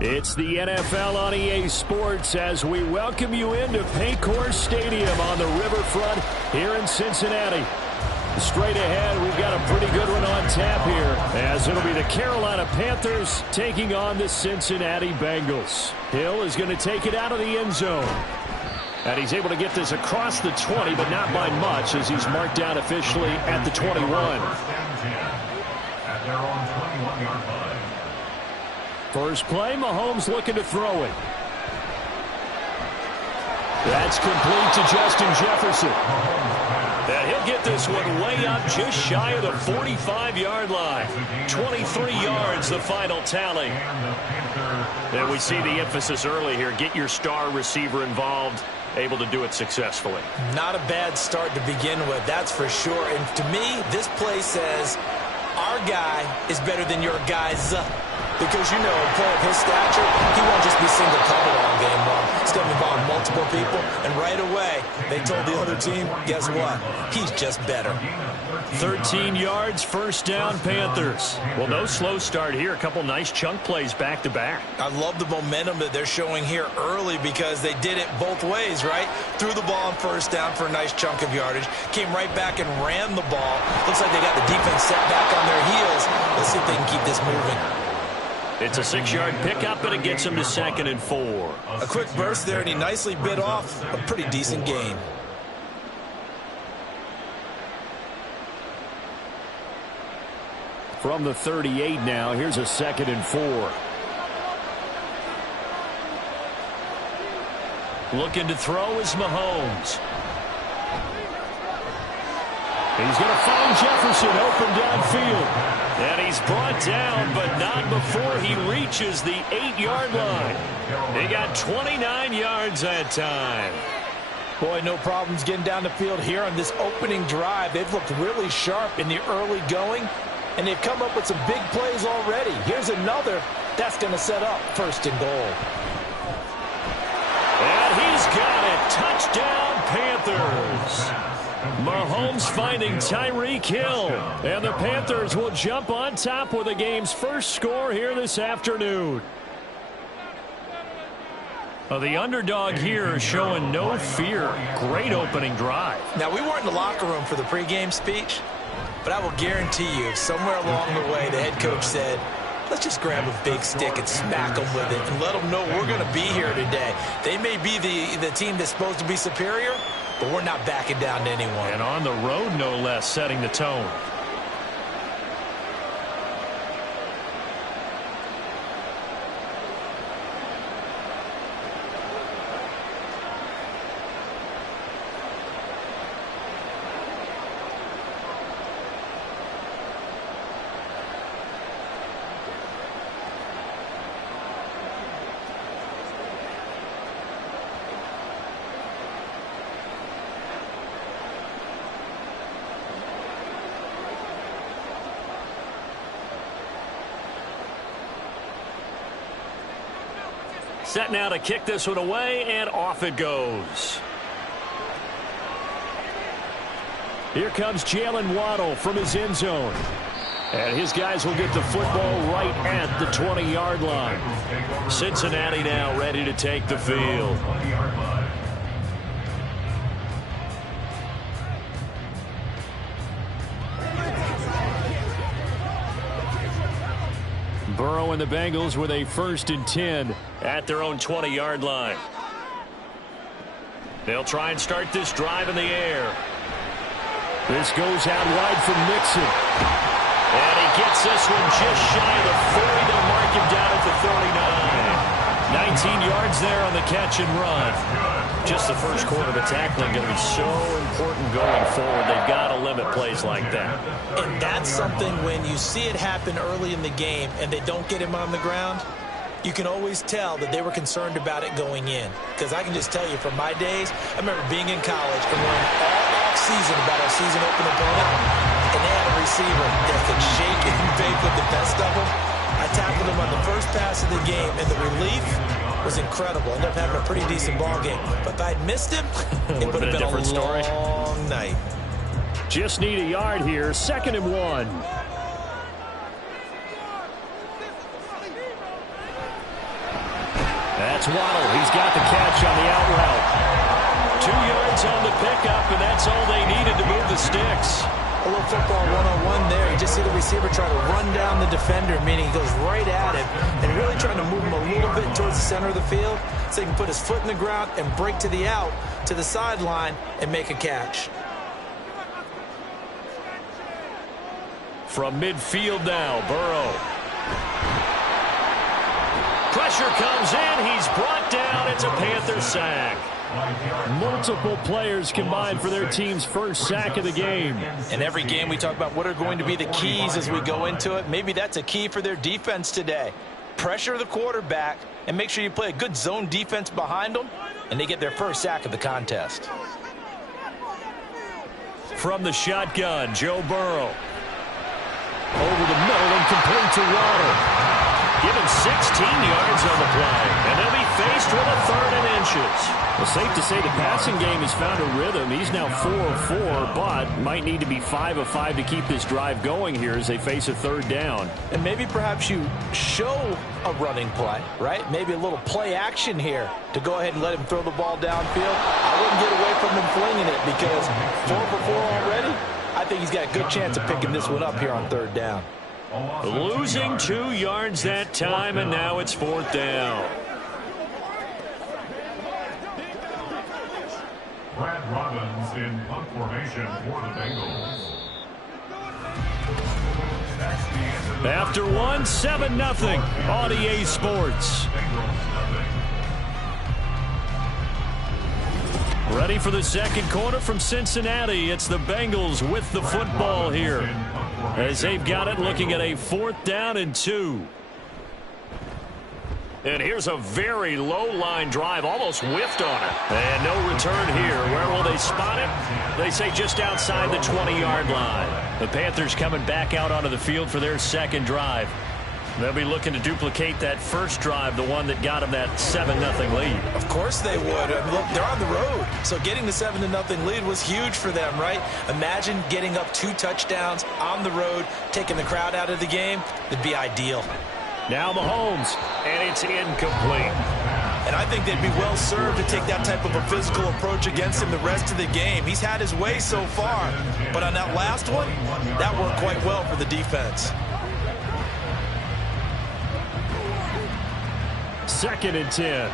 It's the NFL on EA Sports as we welcome you into Paycor Stadium on the riverfront here in Cincinnati. Straight ahead, we've got a pretty good one on tap here, as it'll be the Carolina Panthers taking on the Cincinnati Bengals. Hill is going to take it out of the end zone. And he's able to get this across the 20, but not by much, as he's marked down officially at the 21. At their own 21-yard line. First play, Mahomes looking to throw it. That's complete to Justin Jefferson. And he'll get this one way up just shy of the 45-yard line. 23 yards, the final tally. And we see the emphasis early here. Get your star receiver involved, able to do it successfully. Not a bad start to begin with, that's for sure. And to me, this play says our guy is better than your guys. Because, you know, a player of his stature, he won't just be single-covered all game long. He's going to involve multiple people, and right away, they told the other team, guess what? He's just better. 13 yards, first down, Panthers. Well, no slow start here. A couple nice chunk plays back-to-back. I love the momentum that they're showing here early because they did it both ways, right? Threw the ball on first down for a nice chunk of yardage, came right back and ran the ball. Looks like they got the defense set back on their heels. Let's see if they can keep this moving. It's a 6-yard pickup, and it gets him to 2nd and 4. A quick burst there, and he nicely bit off a pretty decent gain. From the 38 now, here's a 2nd and 4. Looking to throw is Mahomes. He's going to find Jefferson open downfield. And he's brought down, but not before he reaches the 8-yard line. They got 29 yards that time. Boy, no problems getting down the field here on this opening drive. They've looked really sharp in the early going, and they've come up with some big plays already. Here's another that's going to set up 1st and goal. And he's got it. Touchdown, Panthers. Mahomes finding Tyreek Hill. And the Panthers will jump on top with the game's first score here this afternoon. The underdog here showing no fear. Great opening drive. Now, we weren't in the locker room for the pregame speech, but I will guarantee you somewhere along the way the head coach said, let's just grab a big stick and smack them with it and let them know we're going to be here today. They may be the team that's supposed to be superior, but we're not backing down to anyone. And on the road, no less, setting the tone. Set now to kick this one away, and off it goes. Here comes Jalen Waddle from his end zone. And his guys will get the football right at the 20-yard line. Cincinnati now ready to take the field. Burrow and the Bengals with a 1st and 10 at their own 20-yard line. They'll try and start this drive in the air. This goes out wide from Mixon. And he gets this one just shy of the 40. They'll mark him down at the 39. 19 yards there on the catch and run. Just the first quarter of the tackling going to be so important going forward. They've got to limit plays like that. And that's something when you see it happen early in the game and they don't get him on the ground, you can always tell that they were concerned about it going in. Because I can just tell you from my days, I remember being in college and learning all off season about our season open opponent, and they had a receiver that could shake and bake with the best of them. I tackled him on the first pass of the game, and the relief was incredible. Ended up having a pretty decent ball game. But if I'd missed him, it would have been a different story. Long night. Just need a yard here. 2nd and 1. That's Waddle. He's got the catch on the out route. 2 yards on the pickup, and that's all they needed to move the sticks. A little football one-on-one there. You just see the receiver try to run down the defender, meaning he goes right at him, and really trying to move him a little bit towards the center of the field so he can put his foot in the ground and break to the out, to the sideline, and make a catch. From midfield now, Burrow. Pressure comes in. He's brought down. It's a Panther sack. Multiple players combined for their team's first sack of the game. In every game we talk about what are going to be the keys as we go into it. Maybe that's a key for their defense today. Pressure the quarterback and make sure you play a good zone defense behind them, and they get their first sack of the contest. From the shotgun, Joe Burrow. Over the middle and complete to Waddle. Give him 16 yards on the play, and they'll be faced with a 3rd and inches. Well, safe to say the passing game has found a rhythm. He's now 4 of 4, but might need to be 5 of 5 to keep this drive going here as they face a 3rd down. And maybe perhaps you show a running play, right? Maybe a little play action here to go ahead and let him throw the ball downfield. I wouldn't get away from him flinging it because 4 for 4 already. I think he's got a good chance of picking this one up here on 3rd down. Losing 2 yards that time, and now it's 4th down. Brad Robbins in punt formation for the Bengals. After 1, 7-0 on EA Sports. Ready for the 2nd quarter from Cincinnati. It's the Bengals with the football here, as they've got it looking at a 4th down and 2. And here's a very low-line drive, almost whiffed on it. And no return here. Where will they spot it? They say just outside the 20-yard line. The Panthers coming back out onto the field for their 2nd drive. They'll be looking to duplicate that first drive, the one that got them that 7-0 lead. Of course they would. Look, they're on the road. So getting the 7-0 lead was huge for them, right? Imagine getting up 2 touchdowns on the road, taking the crowd out of the game. It'd be ideal. Now Mahomes, and it's incomplete. And I think they'd be well served to take that type of a physical approach against him the rest of the game. He's had his way so far. But on that last one, that worked quite well for the defense. 2nd and 10.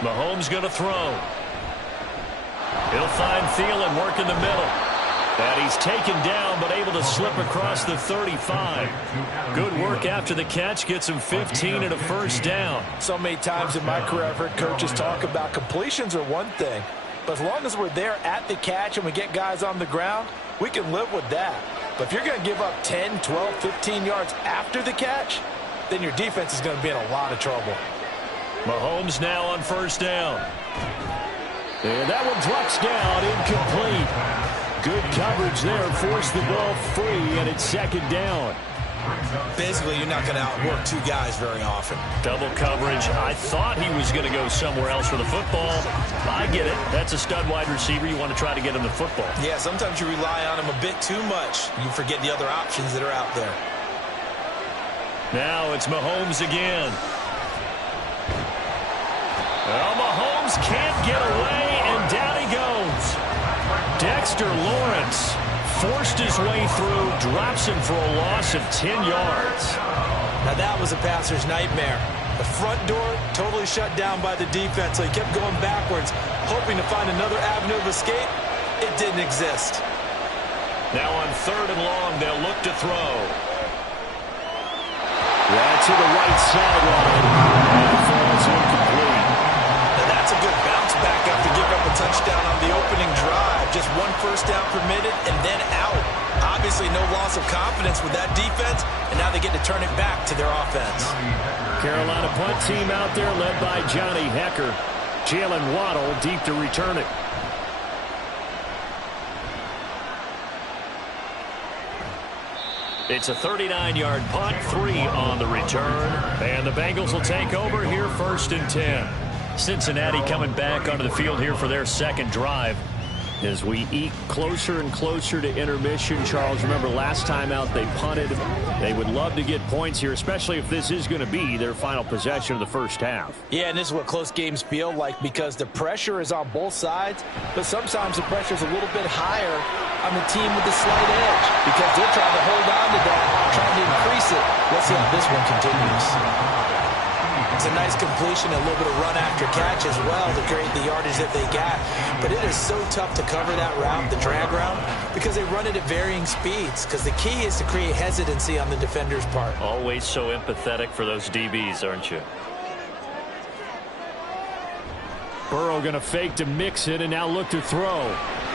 Mahomes going to throw. He'll find Thielen working the middle. And he's taken down, but able to slip across the 35. Good work after the catch. Gets him 15 and a 1st down. So many times in my career I've heard coaches talk about completions are one thing. But as long as we're there at the catch and we get guys on the ground, we can live with that. But if you're going to give up 10, 12, 15 yards after the catch, then your defense is going to be in a lot of trouble. Mahomes now on 1st down. And that one drops down, incomplete. Good coverage there. Forced the ball free, and it's second down. Basically, you're not going to outwork two guys very often. Double coverage. I thought he was going to go somewhere else for the football. I get it. That's a stud wide receiver. You want to try to get him the football. Yeah, sometimes you rely on him a bit too much. You forget the other options that are out there. Now it's Mahomes again. Well, Mahomes can't get away, and down he goes. Dexter Lawrence forced his way through, drops him for a loss of 10 yards. Now that was a passer's nightmare. The front door totally shut down by the defense, so he kept going backwards, hoping to find another avenue of escape. It didn't exist. Now on 3rd and long, they'll look to throw. That's to the right sideline. And falls incomplete. Now that's a good bounce back after giving up a touchdown on the opening drive. Just one first down permitted and then out. Obviously no loss of confidence with that defense, and now they get to turn it back to their offense. Carolina punt team out there led by Johnny Hecker. Jalen Waddle deep to return it. It's a 39-yard punt, 3 on the return. And the Bengals will take over here 1st and 10. Cincinnati coming back onto the field here for their second drive. As we eke closer and closer to intermission, Charles, remember last time out they punted. They would love to get points here, especially if this is going to be their final possession of the first half. Yeah, and this is what close games feel like because the pressure is on both sides, but sometimes the pressure is a little bit higher on the team with the slight edge because they're trying to hold on to that, trying to increase it. Let's see how this one continues. It's a nice completion, a little bit of run after catch as well to create the yardage that they got. But it is so tough to cover that route, the drag route, because they run it at varying speeds. Because the key is to create hesitancy on the defender's part. Always so empathetic for those DBs, aren't you? Burrow going to fake to Mixon and now look to throw.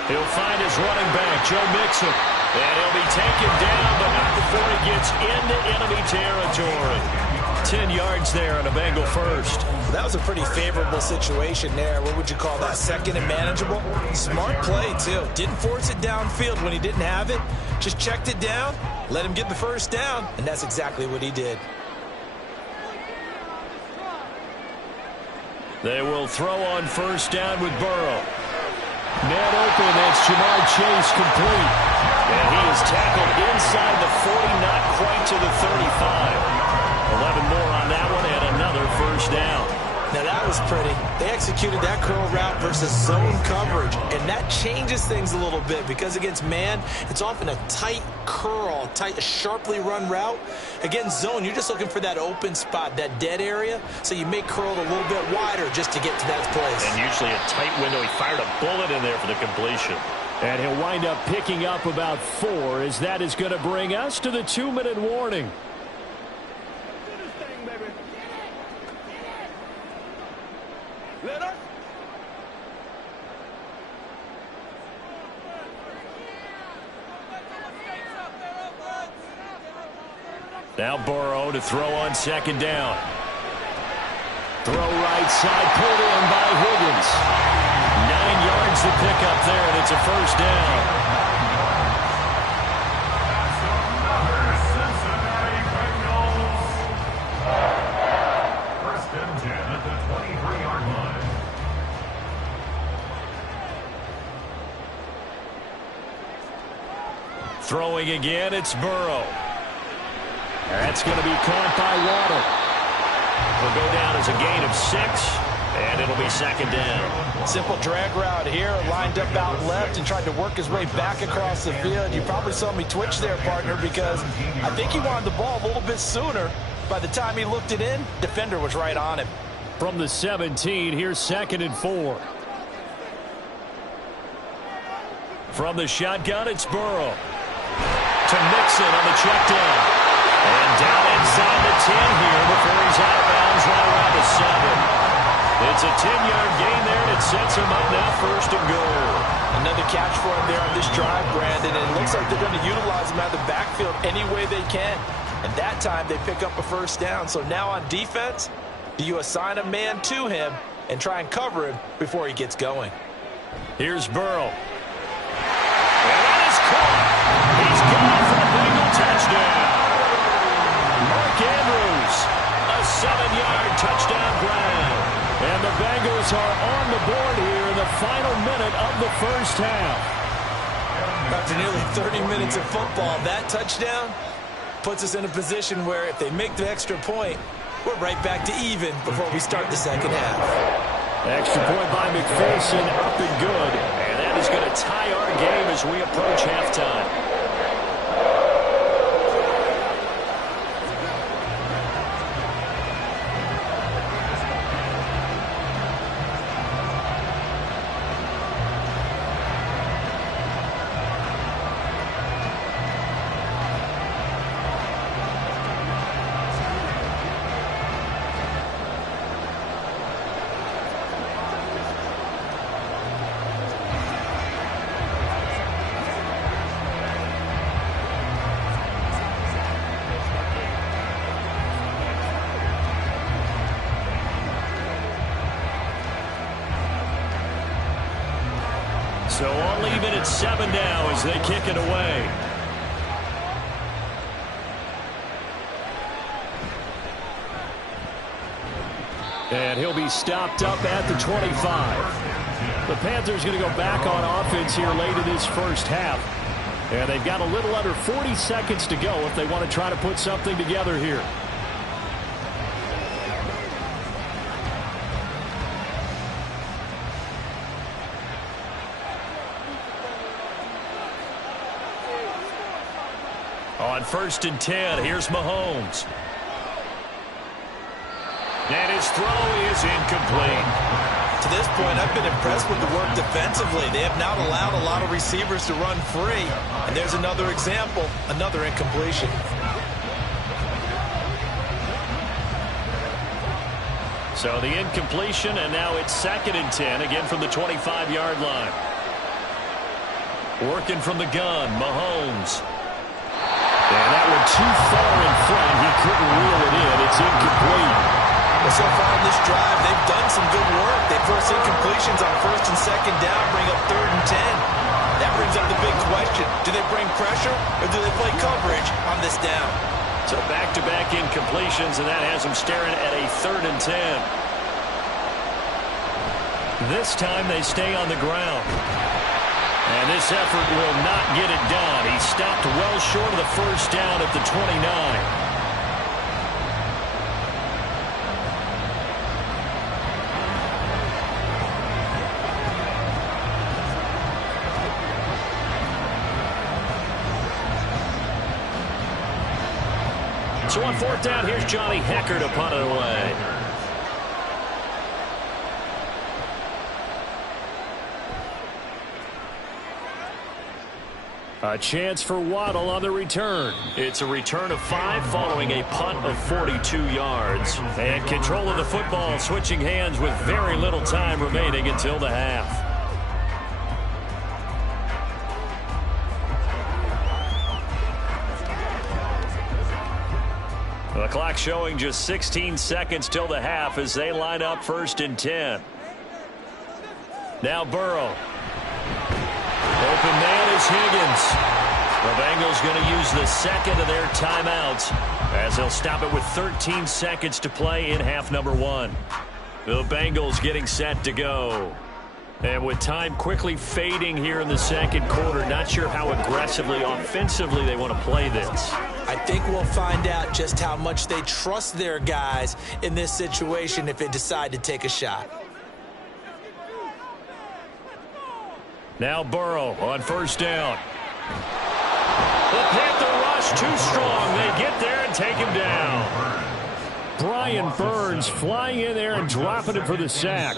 He'll find his running back, Joe Mixon. And he'll be taken down, but not before he gets into enemy territory. 10 yards there on a Bengal first. That was a pretty favorable situation there. What would you call that? Second and manageable? Smart play, too. Didn't force it downfield when he didn't have it. Just checked it down, let him get the first down, and that's exactly what he did. They will throw on first down with Burrow. Net open, that's Jamar Chase complete. And he is tackled inside the 40, not quite to the 35. 11 more on that one and another first down. Now that was pretty. They executed that curl route versus zone coverage, and that changes things a little bit because against man, it's often a tight curl, tight, sharply run route. Against zone, you're just looking for that open spot, that dead area, so you make curl a little bit wider just to get to that place. And usually a tight window. He fired a bullet in there for the completion. And he'll wind up picking up about 4 as that is going to bring us to the 2-minute warning. Now Burrow to throw on second down. Throw right side, pulled in by Higgins. 9 yards to pick up there, and it's a first down. Cincinnati Bengals. 1st and 10 at the 23-yard line. Throwing again, it's Burrow. That's going to be caught by Waddle. Will go down as a gain of 6, and it'll be second down. Simple drag route here, lined up out left and tried to work his way back across the field. You probably saw me twitch there, partner, because I think he wanted the ball a little bit sooner. By the time he looked it in, defender was right on him. From the 17, here's 2nd and 4. From the shotgun, it's Burrow. To Mixon on the check down. And down inside the 10 here before he's out of bounds right around the 7. It's a 10-yard gain there, and it sets him up now 1st and goal. Another catch for him there on this drive, Brandon, and it looks like they're going to utilize him out of the backfield any way they can. And that time they pick up a first down. So now on defense, do you assign a man to him and try and cover him before he gets going? Here's Burrow. And of the first half. After nearly 30 minutes of football, that touchdown puts us in a position where if they make the extra point, we're right back to even before we start the second half. Extra point by McPherson, up and good. And that is going to tie our game as we approach halftime. So all even at 7 now as they kick it away. And he'll be stopped up at the 25. The Panthers going to go back on offense here late in this first half. And they've got a little under 40 seconds to go if they want to try to put something together here. On 1st and 10, here's Mahomes. And his throw is incomplete. To this point, I've been impressed with the work defensively. They have not allowed a lot of receivers to run free. And there's another example, another incompletion. So the incompletion, and now it's 2nd and 10, again from the 25-yard line. Working from the gun, Mahomes. And that one too far in front. He couldn't reel it in. It's incomplete. Well, so far in this drive, they've done some good work. They force incompletions on 1st and 2nd down, bring up 3rd and 10. That brings up the big question. Do they bring pressure, or do they play coverage on this down? So back-to-back incompletions, and that has them staring at a 3rd and 10. This time they stay on the ground. And this effort will not get it done. He stopped well short of the first down at the 29. So on 4th down, here's Johnny Hecker to punt it away. A chance for Waddle on the return. It's a return of 5 following a punt of 42 yards. And control of the football switching hands with very little time remaining until the half. The clock showing just 16 seconds till the half as they line up 1st and 10. Now Burrow. Open man is Higgins. The Bengals going to use the 2nd of their timeouts as they'll stop it with 13 seconds to play in half number 1. The Bengals getting set to go. And with time quickly fading here in the 2nd quarter, not sure how aggressively, offensively they want to play this. I think we'll find out just how much they trust their guys in this situation if they decide to take a shot. Now Burrow on 1st down. The Panther rush too strong. They get there and take him down. Brian Burns flying in there and dropping it for the sack.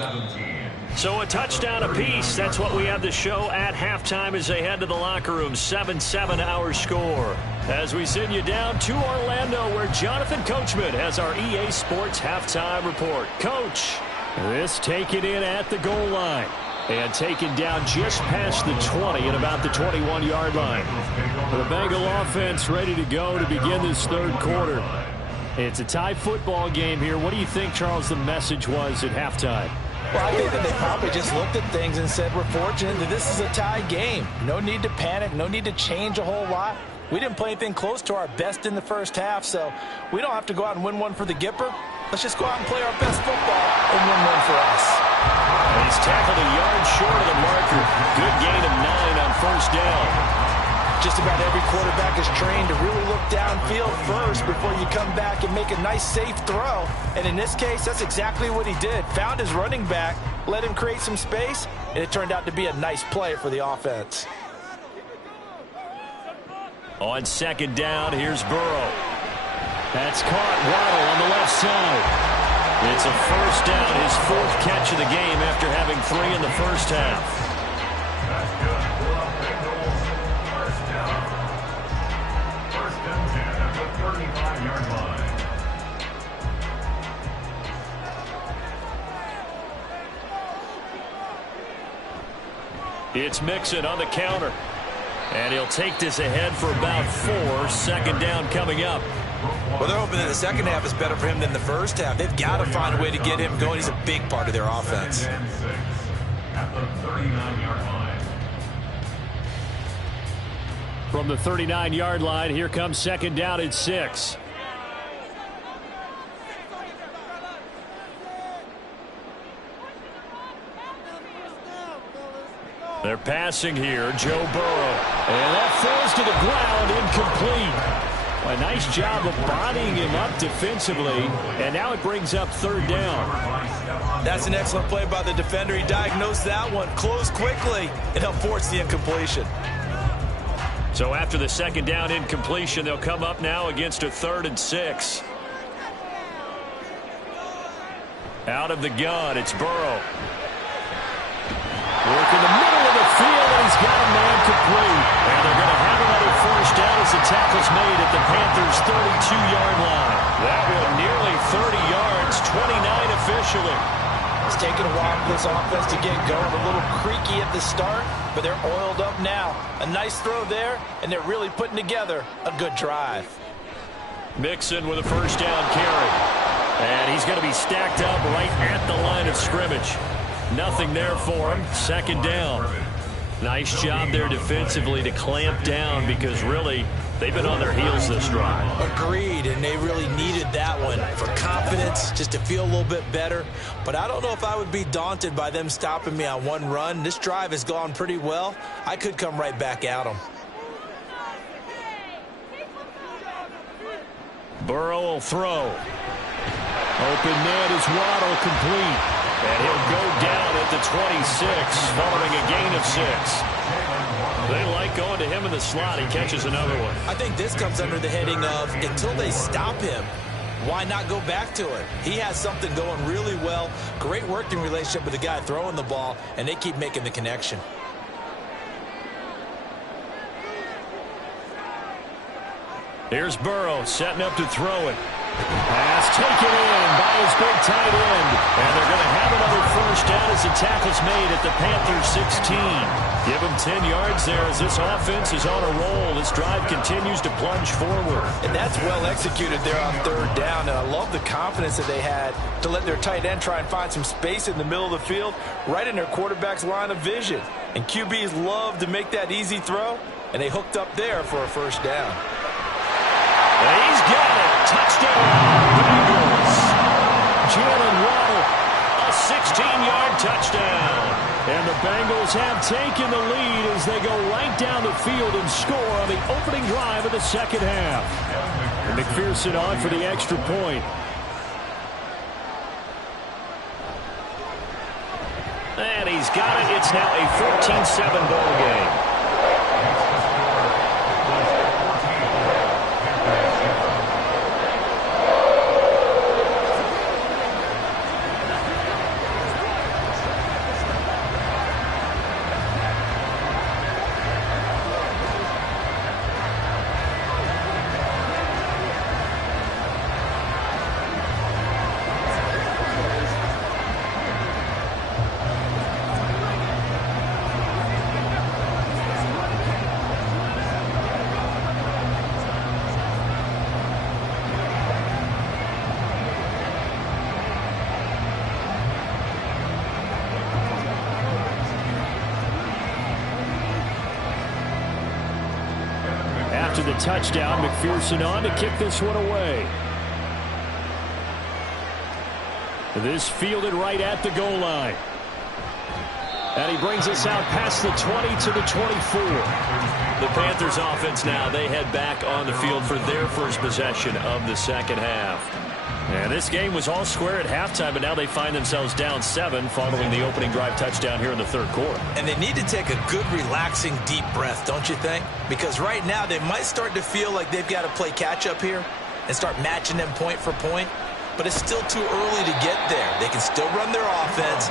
So a touchdown apiece. That's what we have to show at halftime as they head to the locker room. 7-7 our score. As we send you down to Orlando where Jonathan Coachman has our EA Sports halftime report. Coach, this taken in at the goal line. And taken down just past the 20 at about the 21-yard line. The Bengal offense ready to go to begin this 3rd quarter. It's a tie football game here. What do you think, Charles, the message was at halftime? Well, I think that they probably just looked at things and said, we're fortunate that this is a tie game. No need to panic. No need to change a whole lot. We didn't play anything close to our best in the first half, so we don't have to go out and win one for the Gipper. Let's just go out and play our best football and win one for us. He's tackled a yard short of the marker. Good gain of 9 on first down. Just about every quarterback is trained to really look downfield first before you come back and make a nice, safe throw. And in this case, that's exactly what he did. Found his running back, let him create some space, and it turned out to be a nice play for the offense. On second down, here's Burrow. That's caught. Waddle on the left side. It's a first down, his 4th catch of the game after having 3 in the first half. That's good. Bengals, first down. First and 10 at the 35-yard line. It's Mixon on the counter. And he'll take this ahead for about 4. Second down coming up. Well, they're hoping that the second half is better for him than the first half. They've got to find a way to get him going. He's a big part of their offense. Second and 6 at the 39-yard line. From the 39-yard line, here comes second down at 6. They're passing here, Joe Burrow. And that falls to the ground, incomplete. A nice job of bodying him up defensively, and now it brings up third down. That's an excellent play by the defender. He diagnosed that one, closed quickly, and helped force the incompletion. So after the second down incompletion, they'll come up now against a 3rd and 6. Out of the gun, it's Burrow. Work in the middle of the field, and he's got a man complete. And they're going to have another first down as the tackle's made at the Panthers' 32-yard line. That one nearly 30 yards, 29 officially. It's taken a while for this offense to get going. A little creaky at the start, but they're oiled up now. A nice throw there, and they're really putting together a good drive. Mixon with a first down carry. And he's going to be stacked up right at the line of scrimmage. Nothing there for him. Second down. Nice job there defensively to clamp down because really they've been on their heels this drive. Agreed, and they really needed that one for confidence, just to feel a little bit better. But I don't know if I would be daunted by them stopping me on one run. This drive has gone pretty well. I could come right back at them. Burrow will throw. Open net is Waddle, complete. And he'll go down at the 26 following a gain of 6. They like going to him in the slot. He catches another one. I think this comes under the heading of until they stop him, why not go back to it? He has something going really well. Great working relationship with the guy throwing the ball, and they keep making the connection. Here's Burrow setting up to throw it. Pass taken in by his big tight end. And they're going to have another first down as the tackle's made at the Panthers' 16. Give them 10 yards there as this offense is on a roll. This drive continues to plunge forward. And that's well executed there on third down. And I love the confidence that they had to let their tight end try and find some space in the middle of the field, right in their quarterback's line of vision. And QBs love to make that easy throw, and they hooked up there for a first down. And he's got it. Touchdown, Bengals. Jalen Waddle, a 16-yard touchdown. And the Bengals have taken the lead as they go right down the field and score on the opening drive of the second half. And McPherson on for the extra point. And he's got it. It's now a 14-7 ball game. After the touchdown, McPherson on to kick this one away. This fielded right at the goal line. And he brings us out past the 20 to the 24. The Panthers offense now, they head back on the field for their first possession of the second half. And this game was all square at halftime, but now they find themselves down 7 following the opening drive touchdown here in the third quarter. And they need to take a good, relaxing, deep breath, don't you think? Because right now they might start to feel like they've got to play catch-up here and start matching them point for point. But it's still too early to get there. They can still run their offense.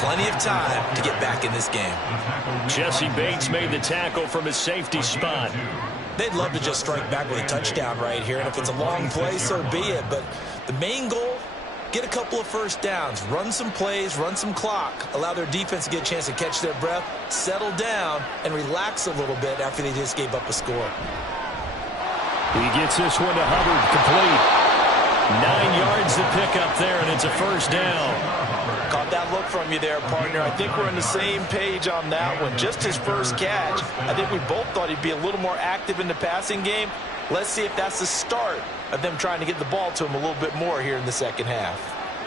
Plenty of time to get back in this game. Jesse Bates made the tackle from his safety spot. They'd love to just strike back with a touchdown right here. And if it's a long play, so be it. But the main goal, get a couple of first downs. Run some plays, run some clock. Allow their defense to get a chance to catch their breath, settle down, and relax a little bit after they just gave up a score. He gets this one to Hubbard, complete. 9 yards to pick up there, and it's a first down. Caught that look from you there, partner. I think we're on the same page on that one. Just his first catch. I think we both thought he'd be a little more active in the passing game. Let's see if that's the start of them trying to get the ball to him a little bit more here in the second half.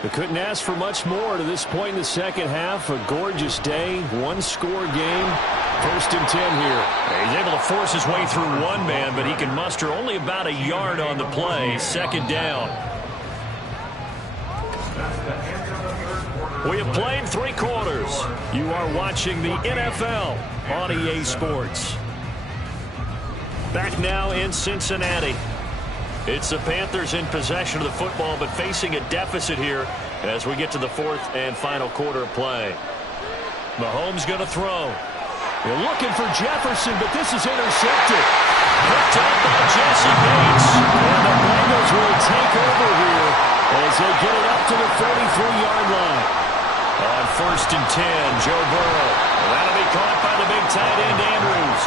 We couldn't ask for much more to this point in the second half. A gorgeous day, one-score game. First and 10 here. He's able to force his way through one man, but he can muster only about a yard on the play. Second down. We have played 3 quarters. You are watching the NFL on EA Sports. Back now in Cincinnati. It's the Panthers in possession of the football, but facing a deficit here as we get to the fourth and final quarter of play. Mahomes going to throw. They're looking for Jefferson, but this is intercepted. Picked up by Jesse Bates. And the Bengals will take over here as they get it up to the 43-yard line. On first and 10, Joe Burrow. That'll be caught by the big tight end, Andrews.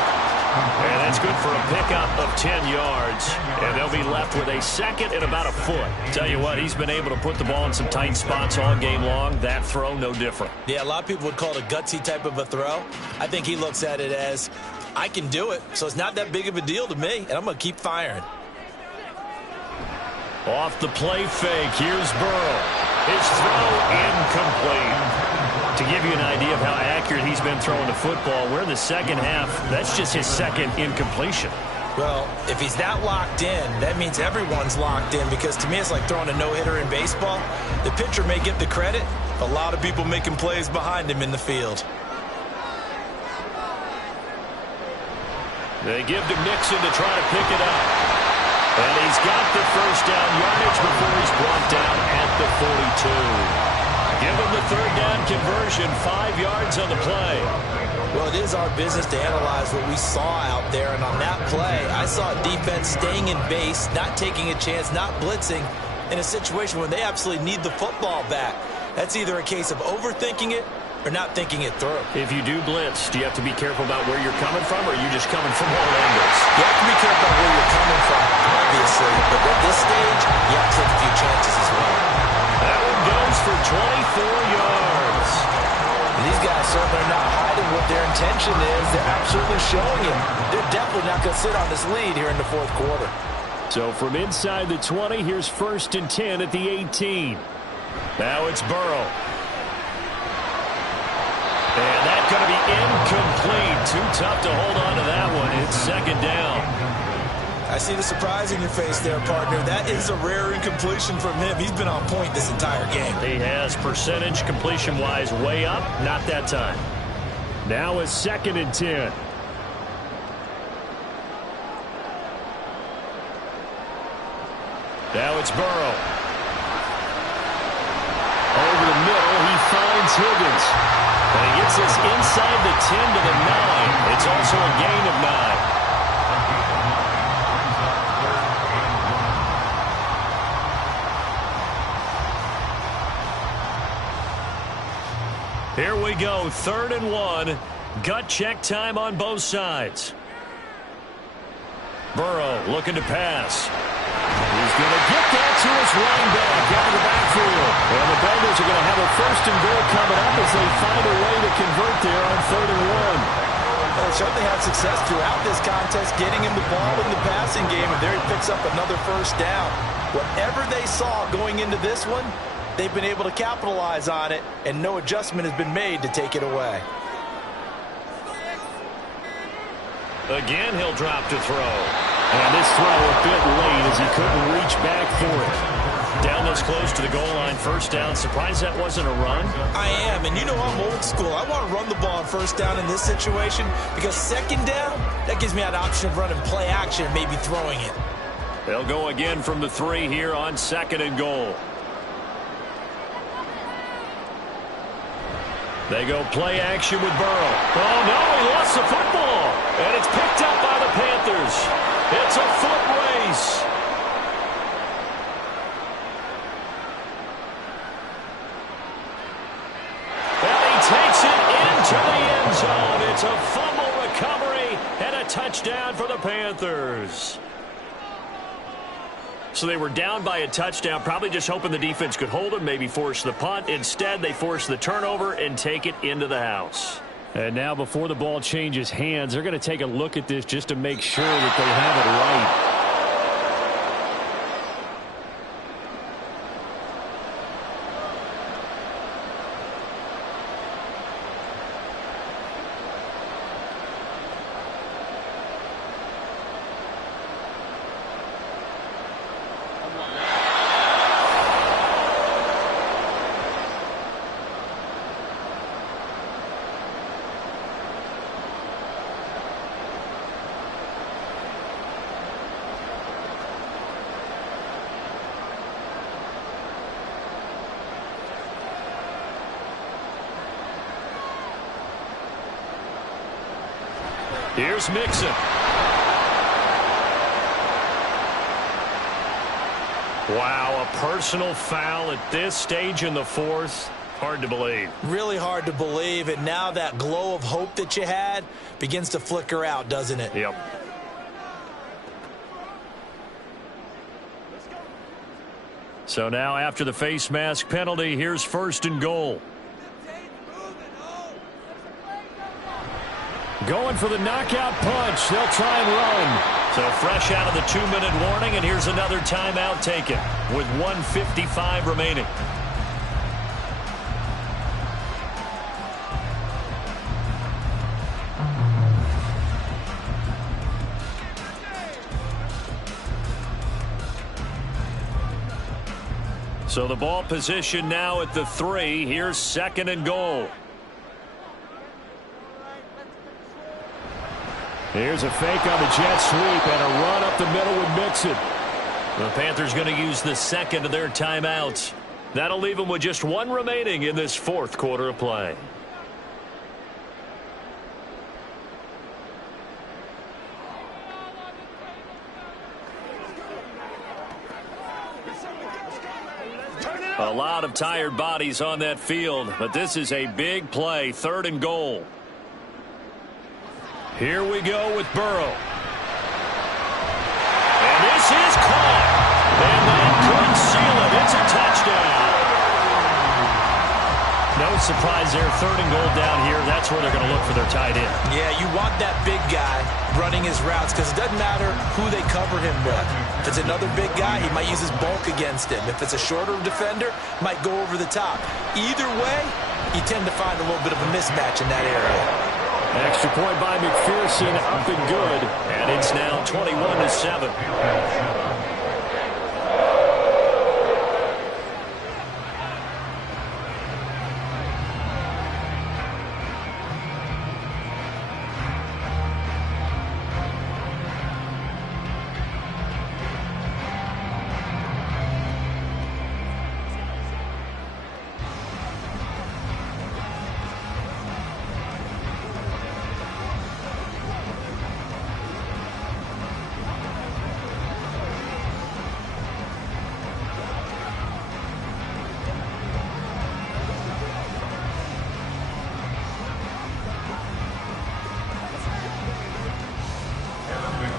And that's good for a pickup of 10 yards. And they'll be left with a second and about a foot. Tell you what, he's been able to put the ball in some tight spots all game long. That throw, no different. Yeah, a lot of people would call it a gutsy type of a throw. I think he looks at it as, I can do it, so it's not that big of a deal to me, and I'm going to keep firing. Off the play fake, here's Burrow. His throw incomplete. To give you an idea of how accurate he's been throwing the football, we're in the second half. That's just his second incompletion. Well, if he's that locked in, that means everyone's locked in, because to me it's like throwing a no-hitter in baseball. The pitcher may get the credit, a lot of people making plays behind him in the field. They give to Mixon to try to pick it up. And he's got the first down yardage before he's brought down at the 42. Give him the third down conversion, 5 yards on the play. Well, it is our business to analyze what we saw out there, and on that play, I saw a defense staying in base, not taking a chance, not blitzing, in a situation when they absolutely need the football back. That's either a case of overthinking it or not thinking it through. If you do blitz, do you have to be careful about where you're coming from, or are you just coming from all angles? You have to be careful about where you're coming from, obviously, but at this stage, you have to take a few chances as well. That one goes for 24 yards. These guys certainly are not hiding what their intention is. They're absolutely showing it. They're definitely not going to sit on this lead here in the fourth quarter. So from inside the 20, here's first and 10 at the 18. Now it's Burrow. And that's going to be incomplete. Too tough to hold on to that one. It's second down. I see the surprise in your face there, partner. That is a rare incompletion from him. He's been on point this entire game. He has, percentage completion-wise, way up. Not that time. Now it's second and 10. Now it's Burrow. Over the middle, he finds Higgins. And he gets this inside the 10 to the 9. It's also a gain of 9. Here we go, 3rd and 1. Gut check time on both sides. Burrow looking to pass. He's going to get that to his running back out of the backfield. And the Bengals are going to have a first and goal coming up as they find a way to convert there on 3rd and 1. Well, they certainly had success throughout this contest, getting him the ball in the passing game, and there he picks up another first down. Whatever they saw going into this one, they've been able to capitalize on it, and no adjustment has been made to take it away. Again, he'll drop to throw. And this throw a bit late as he couldn't reach back for it. Down this close to the goal line, first down. Surprised that wasn't a run? I am, and you know I'm old school. I want to run the ball on first down in this situation because second down, that gives me an option of running play action and maybe throwing it. They'll go again from the 3 here on 2nd and goal. They go play action with Burrow. Oh, no, he lost the football. And it's picked up by the Panthers. It's a foot race. Takes it into the end zone. It's a fumble recovery and a touchdown for the Panthers. So they were down by a touchdown, probably just hoping the defense could hold them, maybe force the punt. Instead, they force the turnover and take it into the house. And now before the ball changes hands, they're going to take a look at this just to make sure that they have it right. Here's Mixon. Wow, a personal foul at this stage in the 4th. Hard to believe. Really hard to believe, and now that glow of hope that you had begins to flicker out, doesn't it? Yep. So now after the face mask penalty, here's 1st and goal. Going for the knockout punch. They'll try and run. So fresh out of the 2-minute warning, and here's another timeout taken with 1:55 remaining. So the ball position now at the 3. Here's 2nd and goal. Here's a fake on the jet sweep and a run up the middle with Mixon. The Panthers going to use the 2nd of their timeouts. That'll leave them with just 1 remaining in this 4th quarter of play. A lot of tired bodies on that field, but this is a big play, 3rd and goal. Here we go with Burrow. And this is caught. And that could seal it. It's a touchdown. No surprise there. 3rd and goal down here. That's where they're going to look for their tight end. Yeah, you want that big guy running his routes because it doesn't matter who they cover him with. If it's another big guy, he might use his bulk against him. If it's a shorter defender, might go over the top. Either way, you tend to find a little bit of a mismatch in that area. Extra point by McPherson, up and good. And it's now 21-7.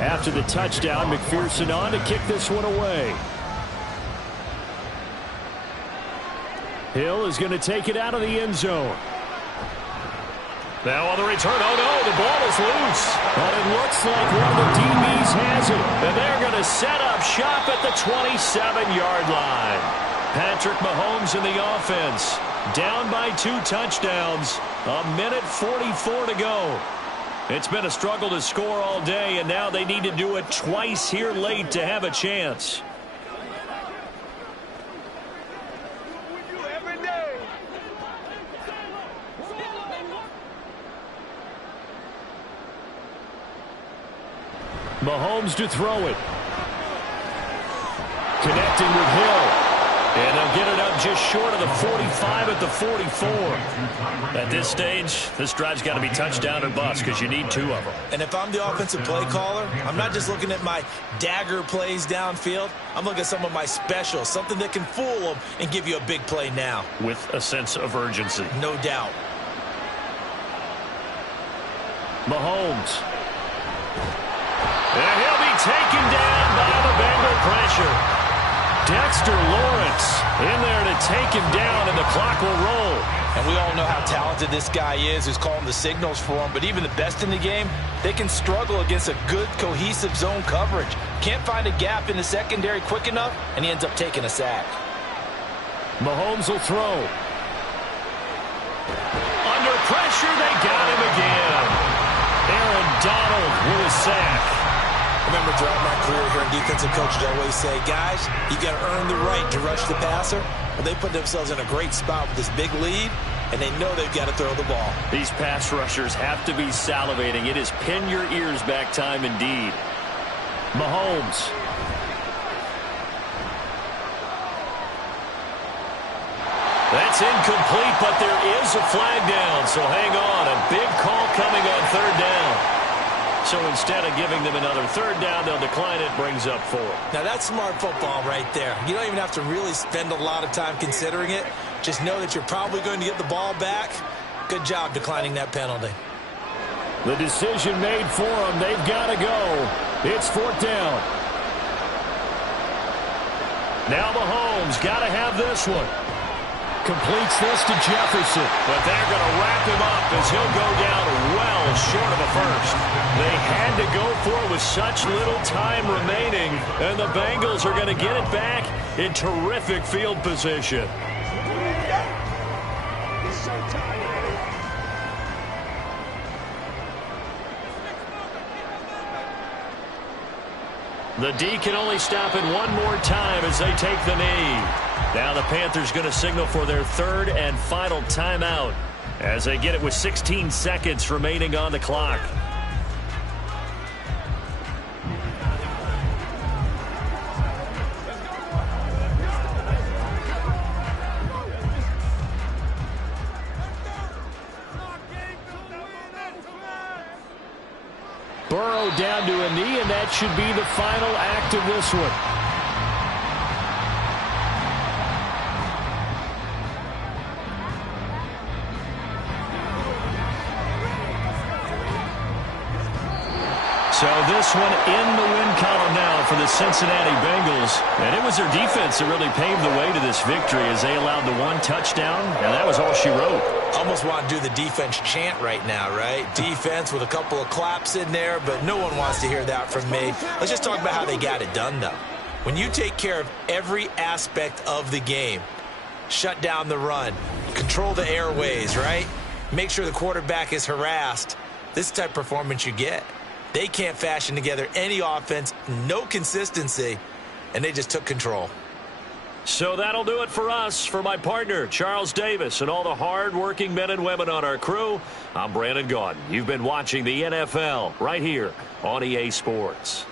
After the touchdown, McPherson on to kick this one away. Hill is going to take it out of the end zone. Now on the return, oh no, the ball is loose. But it looks like one of the DBs has it. And they're going to set up shop at the 27-yard line. Patrick Mahomes in the offense. Down by 2 touchdowns. 1:44 to go. It's been a struggle to score all day, and now they need to do it twice here late to have a chance. Mahomes to throw it. Connecting with Hill. And they'll get it up just short of the 45 at the 44. At this stage, this drive's got to be touchdown or bust because you need 2 of them. And if I'm the offensive play caller, I'm not just looking at my dagger plays downfield. I'm looking at some of my specials, something that can fool them and give you a big play now. With a sense of urgency. No doubt. Mahomes. And he'll be taken down by the Bengal pressure. Dexter Lawrence in there to take him down, and the clock will roll. And we all know how talented this guy is, who's calling the signals for him. But even the best in the game, they can struggle against a good, cohesive zone coverage. Can't find a gap in the secondary quick enough, and he ends up taking a sack. Mahomes will throw. Under pressure, they got him again. Aaron Donald with a sack. Remember, throughout my career here in defensive coaches, I always say, guys, you got to earn the right to rush the passer. Well, they put themselves in a great spot with this big lead, and they know they've got to throw the ball. These pass rushers have to be salivating. It is pin your ears back time indeed. Mahomes. That's incomplete, but there is a flag down, so hang on. A big call coming on 3rd down. So instead of giving them another 3rd down, they'll decline it, brings up 4. Now that's smart football right there. You don't even have to really spend a lot of time considering it. Just know that you're probably going to get the ball back. Good job declining that penalty. The decision made for them. They've got to go. It's 4th down. Now Mahomes got to have this one. Completes this to Jefferson. But they're going to wrap him up as he'll go down well short of a first. They had to go for it with such little time remaining, and the Bengals are going to get it back in terrific field position. The D can only stop it one more time as they take the knee. Now the Panthers going to signal for their 3rd and final timeout as they get it with 16 seconds remaining on the clock. Burrow down to a knee, and that should be the final act of this one. So this one in the win column now for the Cincinnati Bengals. And it was their defense that really paved the way to this victory as they allowed the 1 touchdown, and that was all she wrote. Almost want to do the defense chant right now, right? Defense with a couple of claps in there, but no one wants to hear that from me. Let's just talk about how they got it done, though. When you take care of every aspect of the game, shut down the run, control the airways, right? Make sure the quarterback is harassed. This is the type of performance you get. They can't fashion together any offense, no consistency, and they just took control. So that'll do it for us. For my partner, Charles Davis, and all the hard-working men and women on our crew, I'm Brandon Gaudin. You've been watching the NFL right here on EA Sports.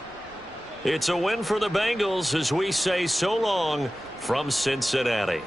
It's a win for the Bengals as we say so long from Cincinnati.